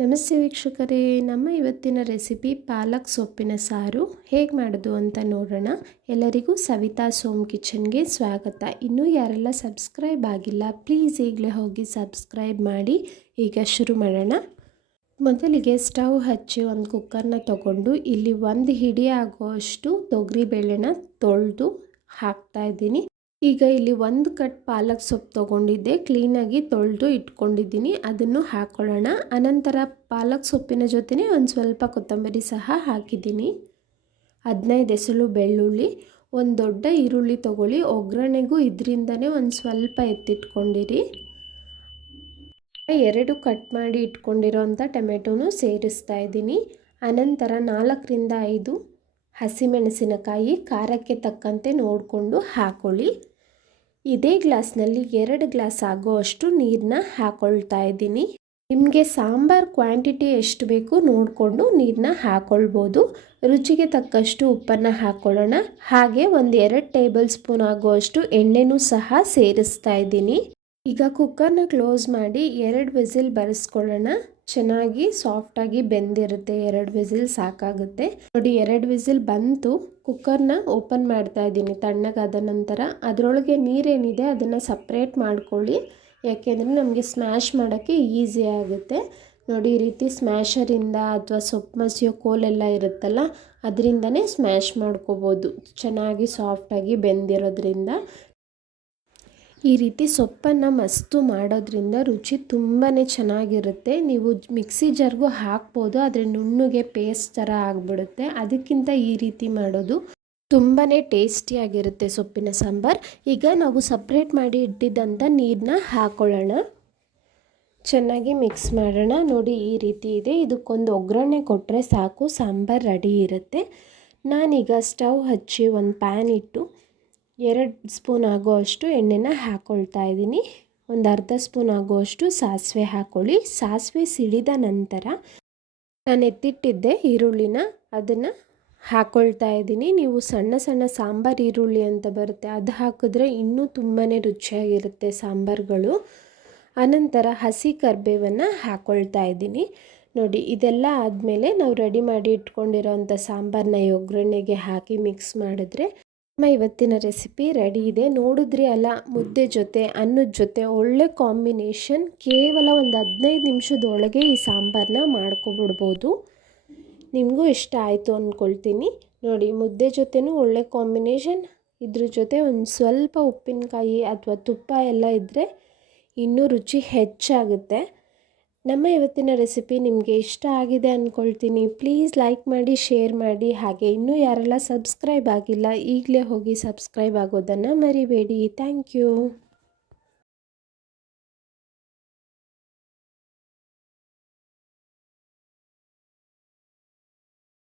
ನಮಸ್ತೆ ವೀಕ್ಷಕರೇ, ನಮ್ಮ ಇವತ್ತಿನ ರೆಸಿಪಿ ಪಾಲಕ್ ಸೊಪ್ಪಿನ ಸಾರು ಹೇಗೆ ಮಾಡೋದು ಅಂತ ನೋಡೋಣ. ಎಲ್ಲರಿಗೂ ಸವಿತಾ ಸೋಮ್ ಕಿಚನ್ಗೆ ಸ್ವಾಗತ. ಇನ್ನೂ ಯಾರೆಲ್ಲ ಸಬ್ಸ್ಕ್ರೈಬ್ ಆಗಿಲ್ಲ ಪ್ಲೀಸ್ ಈಗಲೇ ಹೋಗಿ ಸಬ್ಸ್ಕ್ರೈಬ್ ಮಾಡಿ. ಈಗ ಶುರು ಮಾಡೋಣ. ಮೊದಲಿಗೆ ಸ್ಟವ್ ಹಚ್ಚಿ ಒಂದು ಕುಕ್ಕರ್ನ ತಗೊಂಡು ಇಲ್ಲಿ ಒಂದು ಹಿಡಿ ಆಗುವಷ್ಟು ತೊಗರಿಬೇಳೆನ ತೊಳೆದು ಹಾಕ್ತಾ ಇದ್ದೀನಿ. ಈಗ ಇಲ್ಲಿ ಒಂದು ಕಟ್ ಪಾಲಕ್ ಸೊಪ್ಪು ತೊಗೊಂಡಿದ್ದೆ, ಕ್ಲೀನಾಗಿ ತೊಳೆದು ಇಟ್ಕೊಂಡಿದ್ದೀನಿ, ಅದನ್ನು ಹಾಕ್ಕೊಳ್ಳೋಣ. ಅನಂತರ ಪಾಲಕ್ ಸೊಪ್ಪಿನ ಜೊತೆನೇ ಒಂದು ಸ್ವಲ್ಪ ಕೊತ್ತಂಬರಿ ಸಹ ಹಾಕಿದ್ದೀನಿ. 15 ಎಸಳು ಬೆಳ್ಳುಳ್ಳಿ, ಒಂದು ದೊಡ್ಡ ಈರುಳ್ಳಿ ತೊಗೊಳ್ಳಿ. ಒಗ್ಗರಣೆಗೂ ಇದರಿಂದನೇ ಒಂದು ಸ್ವಲ್ಪ ಎತ್ತಿಟ್ಕೊಂಡಿರಿ. 2 ಕಟ್ ಮಾಡಿ ಇಟ್ಕೊಂಡಿರೋಂಥ ಟೊಮೆಟೊನು ಸೇರಿಸ್ತಾ ಇದ್ದೀನಿ. ಅನಂತರ 4 ರಿಂದ 5 ಹಸಿಮೆಣಸಿನಕಾಯಿ ಖಾರಕ್ಕೆ ತಕ್ಕಂತೆ ನೋಡಿಕೊಂಡು ಹಾಕೊಳ್ಳಿ. ಇದೇ ಗ್ಲಾಸ್ನಲ್ಲಿ 2 ಗ್ಲಾಸ್ ಆಗೋವಷ್ಟು ನೀರನ್ನ ಹಾಕ್ಕೊಳ್ತಾ ಇದ್ದೀನಿ. ನಿಮಗೆ ಸಾಂಬಾರ್ ಕ್ವಾಂಟಿಟಿ ಎಷ್ಟು ಬೇಕು ನೋಡಿಕೊಂಡು ನೀರನ್ನ ಹಾಕ್ಕೊಳ್ಬೋದು. ರುಚಿಗೆ ತಕ್ಕಷ್ಟು ಉಪ್ಪನ್ನು ಹಾಕ್ಕೊಳ್ಳೋಣ. ಹಾಗೆ ಒಂದು 2 ಟೇಬಲ್ ಸ್ಪೂನ್ ಆಗುವಷ್ಟು ಎಣ್ಣೆನೂ ಸಹ ಸೇರಿಸ್ತಾ ಇದ್ದೀನಿ. ಈಗ ಕುಕ್ಕರ್ನ ಕ್ಲೋಸ್ ಮಾಡಿ 2 ವಿಸಿಲ್ ಬರೆಸ್ಕೊಳ್ಳೋಣ. ಚೆನ್ನಾಗಿ ಸಾಫ್ಟಾಗಿ ಬೆಂದಿರುತ್ತೆ. 2 ವಿಸಿಲ್ ಸಾಕಾಗುತ್ತೆ ನೋಡಿ. 2 ವಿಸಿಲ್ ಬಂತು. ಕುಕ್ಕರ್ನ ಓಪನ್ ಮಾಡ್ತಾ ಇದ್ದೀನಿ ತಣ್ಣಗಾದ ನಂತರ. ಅದರೊಳಗೆ ನೀರೇನಿದೆ ಅದನ್ನು ಸಪ್ರೇಟ್ ಮಾಡ್ಕೊಳ್ಳಿ, ಯಾಕೆಂದರೆ ನಮಗೆ ಸ್ಮ್ಯಾಶ್ ಮಾಡೋಕ್ಕೆ ಈಸಿ ಆಗುತ್ತೆ. ನೋಡಿ, ಈ ರೀತಿ ಸ್ಮ್ಯಾಶರಿಂದ ಅಥವಾ ಸೊಪ್ಪು ಮಸಿಯೋ ಕೋಲೆಲ್ಲ ಇರುತ್ತಲ್ಲ ಅದರಿಂದನೇ ಸ್ಮ್ಯಾಶ್ ಮಾಡ್ಕೋಬೋದು, ಚೆನ್ನಾಗಿ ಸಾಫ್ಟಾಗಿ ಬೆಂದಿರೋದ್ರಿಂದ. ಈ ರೀತಿ ಸೊಪ್ಪನ್ನು ಮಸ್ತು ಮಾಡೋದ್ರಿಂದ ರುಚಿ ತುಂಬಾ ಚೆನ್ನಾಗಿರುತ್ತೆ. ನೀವು ಮಿಕ್ಸಿ ಜಾರ್ಗೂ ಹಾಕ್ಬೋದು, ಆದರೆ ನುಣ್ಣಗೆ ಪೇಸ್ಟ್ ಥರ ಆಗಿಬಿಡುತ್ತೆ. ಅದಕ್ಕಿಂತ ಈ ರೀತಿ ಮಾಡೋದು ತುಂಬಾ ಟೇಸ್ಟಿಯಾಗಿರುತ್ತೆ ಸೊಪ್ಪಿನ ಸಾಂಬಾರು. ಈಗ ನಾವು ಸಪ್ರೇಟ್ ಮಾಡಿ ಇಟ್ಟಿದ್ದಂಥ ನೀರನ್ನ ಹಾಕ್ಕೊಳ್ಳೋಣ. ಚೆನ್ನಾಗಿ ಮಿಕ್ಸ್ ಮಾಡೋಣ. ನೋಡಿ, ಈ ರೀತಿ ಇದೆ. ಇದಕ್ಕೊಂದು ಒಗ್ಗರಣೆ ಕೊಟ್ಟರೆ ಸಾಕು, ಸಾಂಬಾರು ರೆಡಿ ಇರುತ್ತೆ. ನಾನೀಗ ಸ್ಟವ್ ಹಚ್ಚಿ ಒಂದು ಪ್ಯಾನ್ ಇಟ್ಟು 2 ಸ್ಪೂನ್ ಆಗುವಷ್ಟು ಎಣ್ಣೆನ ಹಾಕ್ಕೊಳ್ತಾ ಇದ್ದೀನಿ. ಒಂದು ಅರ್ಧ ಸ್ಪೂನ್ ಆಗುವಷ್ಟು ಸಾಸಿವೆ ಹಾಕ್ಕೊಳ್ಳಿ. ಸಾಸಿವೆ ಸಿಡಿದ ನಂತರ ನಾನು ಎತ್ತಿಟ್ಟಿದ್ದೆ ಈರುಳ್ಳಿನ ಅದನ್ನು ಹಾಕ್ಕೊಳ್ತಾ ಇದ್ದೀನಿ. ನೀವು ಸಣ್ಣ ಸಣ್ಣ ಸಾಂಬಾರು ಈರುಳ್ಳಿ ಅಂತ ಬರುತ್ತೆ, ಅದು ಹಾಕಿದ್ರೆ ಇನ್ನೂ ತುಂಬಾ ರುಚಿಯಾಗಿರುತ್ತೆ ಸಾಂಬಾರುಗಳು. ಅನಂತರ ಹಸಿ ಕರಿಬೇವನ್ನು ಹಾಕ್ಕೊಳ್ತಾ ಇದ್ದೀನಿ. ನೋಡಿ, ಇದೆಲ್ಲ ಆದಮೇಲೆ ನಾವು ರೆಡಿ ಮಾಡಿ ಇಟ್ಕೊಂಡಿರೋಂಥ ಸಾಂಬಾರನ್ನ ಒಗ್ಗರಣೆಗೆ ಹಾಕಿ ಮಿಕ್ಸ್ ಮಾಡಿದ್ರೆ ನಮ್ಮ ಇವತ್ತಿನ ರೆಸಿಪಿ ರೆಡಿ ಇದೆ. ನೋಡಿದ್ರಿ ಅಲ್ಲ, ಮುದ್ದೆ ಜೊತೆ ಅನ್ನದ ಜೊತೆ ಒಳ್ಳೆ ಕಾಂಬಿನೇಷನ್. ಕೇವಲ ಒಂದು 15 ನಿಮಿಷದೊಳಗೆ ಈ ಸಾಂಬಾರನ್ನ ಮಾಡ್ಕೊಬಿಡ್ಬೋದು. ನಿಮಗೂ ಇಷ್ಟ ಆಯಿತು ಅಂದ್ಕೊಳ್ತೀನಿ. ನೋಡಿ, ಮುದ್ದೆ ಜೊತೆನೂ ಒಳ್ಳೆ ಕಾಂಬಿನೇಷನ್. ಇದ್ರ ಜೊತೆ ಒಂದು ಸ್ವಲ್ಪ ಉಪ್ಪಿನಕಾಯಿ ಅಥವಾ ತುಪ್ಪ ಎಲ್ಲ ಇದ್ದರೆ ಇನ್ನೂ ರುಚಿ ಹೆಚ್ಚಾಗುತ್ತೆ. ನಮ್ಮ ಇವತ್ತಿನ ರೆಸಿಪಿ ನಿಮಗೆ ಇಷ್ಟ ಆಗಿದೆ ಅಂದ್ಕೊಳ್ತೀನಿ. ಪ್ಲೀಸ್ ಲೈಕ್ ಮಾಡಿ, ಶೇರ್ ಮಾಡಿ. ಹಾಗೆ ಇನ್ನೂ ಯಾರೆಲ್ಲ ಸಬ್ಸ್ಕ್ರೈಬ್ ಆಗಿಲ್ಲ ಈಗಲೇ ಹೋಗಿ ಸಬ್ಸ್ಕ್ರೈಬ್ ಆಗೋದನ್ನು ಮರಿಬೇಡಿ. Thank you.